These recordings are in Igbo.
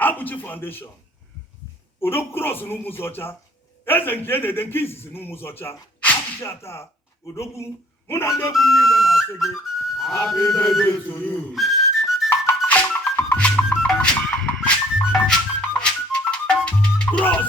Abuchi Foundation. Abuchi Foundation. Odogwu cross no Umuzocha. Eze Nkie Nede Nkie isisi no Umuzocha. Abuchi Attah. Odogwu muna ndebu niile na asege. Happy birthday to you. Cross.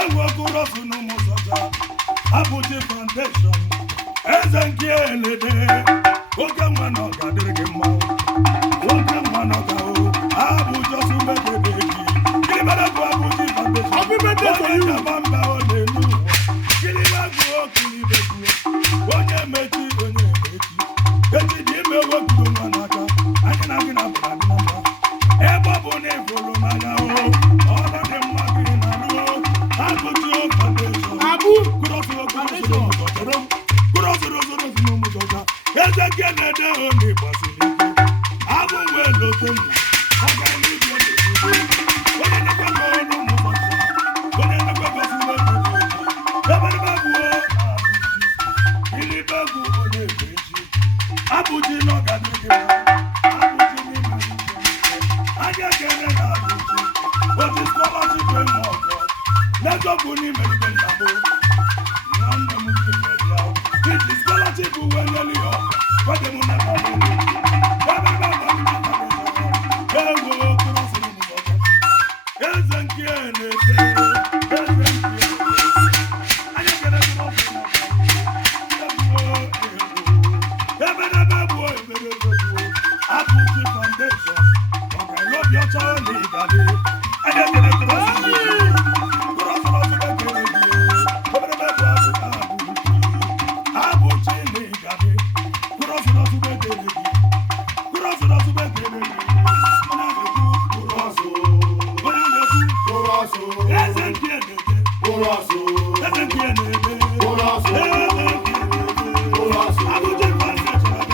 Ewo kurosu n'Umuzocha, Abuchi Foundation, eze Nkie Nede, oke nwa na ọga dịrị gị mma, oke nwa na ọga o, Abuchi Ausuma gị, Kilibere bụ Abuchi Foundation, onye jaba mba ọ na-elu ụwa, Kilibere bụ okilibe kwuo, onye mechi, echi dị ime wepụrụ nwa n'aka, anyị na gị na bụrụ adị na mba, ebe ọ bụ na ịfụrụ n'anya o, ọ dị mma gị na alụ o, Abuchi Foundation, Umuzocha, eze Nkie Nede onye gbasiri ike, abụ nwe lote mma, ọ ga-emebi onye nekwe ka ọnụ Umuzocha, onye nekwe ka Ausuma eberebe bụ Ilibe bụ onye eji, Abuchi n'ọgadịrị gị Abuchi n'ime anya kere na Abuchi, otu scholarship eme ọgọ, n'eziokwu n'ime ibe ndabụ, nwanne m gị mere ya, iji scholarship uwe nyeli ya ọgọ, kwade m na ka mụ ewo kurosu n'Umuzocha, eze Nkie Nede, eze Nkie anya kere kurosu eberebe bụ Abuchi Foundation, ọga lobi ọcha ọla ịgadị, anya kere kurosu Abuchi n'ịgadị, kurosu n'Ausuma gị, kurosu n'Ausuma gị, eze Nkie Nede, eze Nkie Nede, Abuchi Foundation,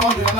I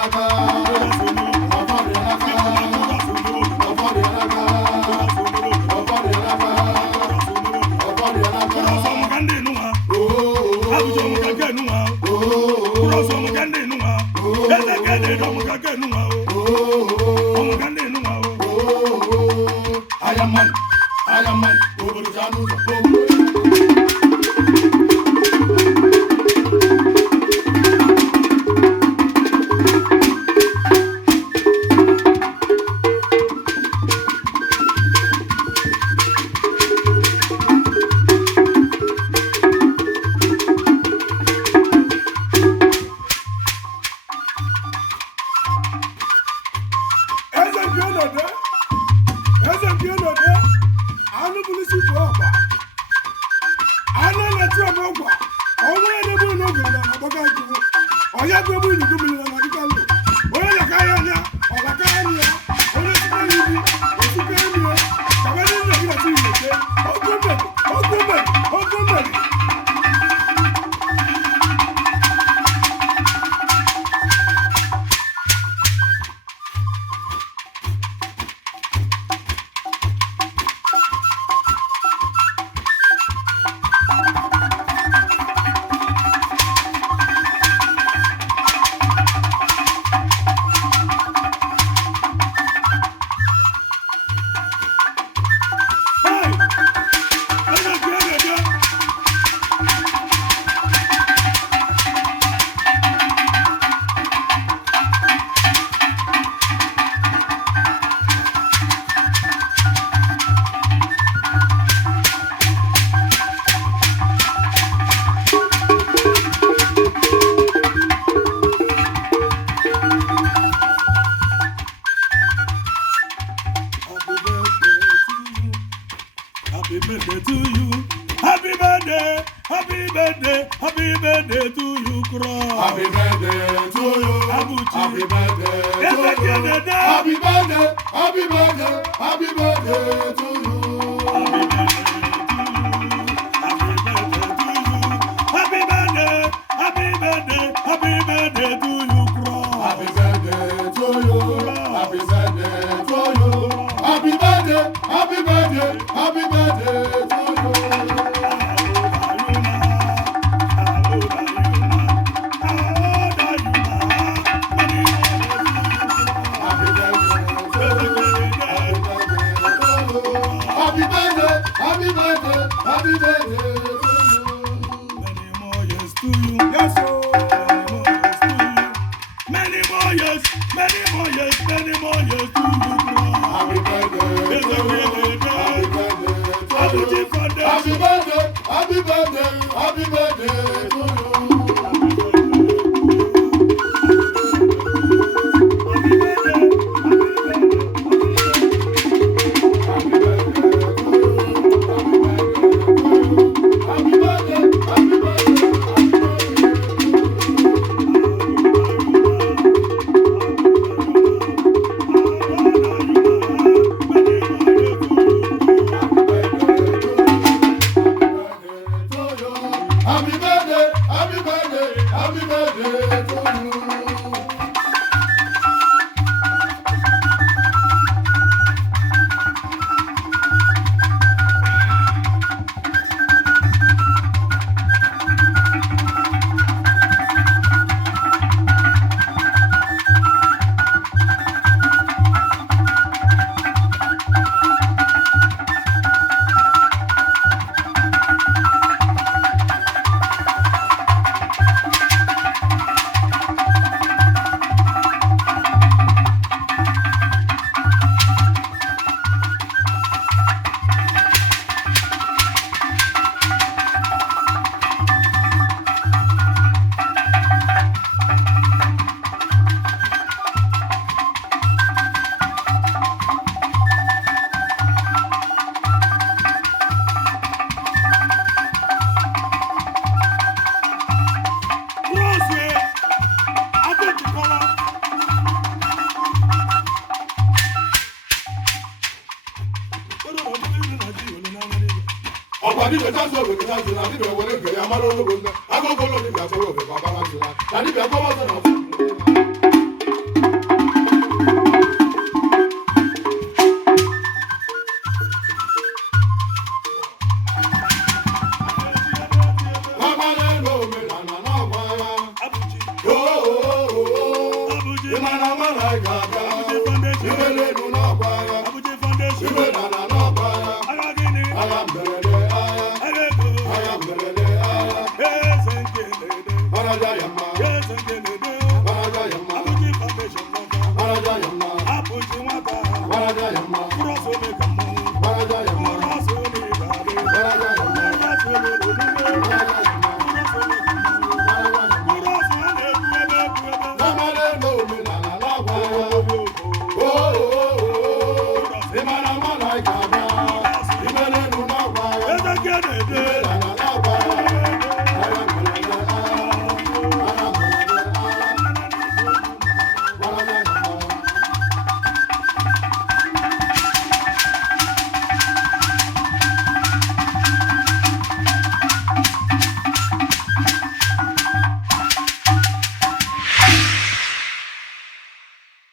Imana Malaika, Abuchi Foundation, Ibele Nunabaya, Abuchi Foundation, Ibele Nanabaya, Agagini, I am Belede, Agego, I am Belede, yes, Nede, Marajayama, yes, Nede, Marajayama, Abuchi Foundation, Marajayama, Abuchi Wata, Marajayama, Kuroso Mekamu, Marajayama, Kuroso Mekamu, Marajayama, Kuroso Mekamu,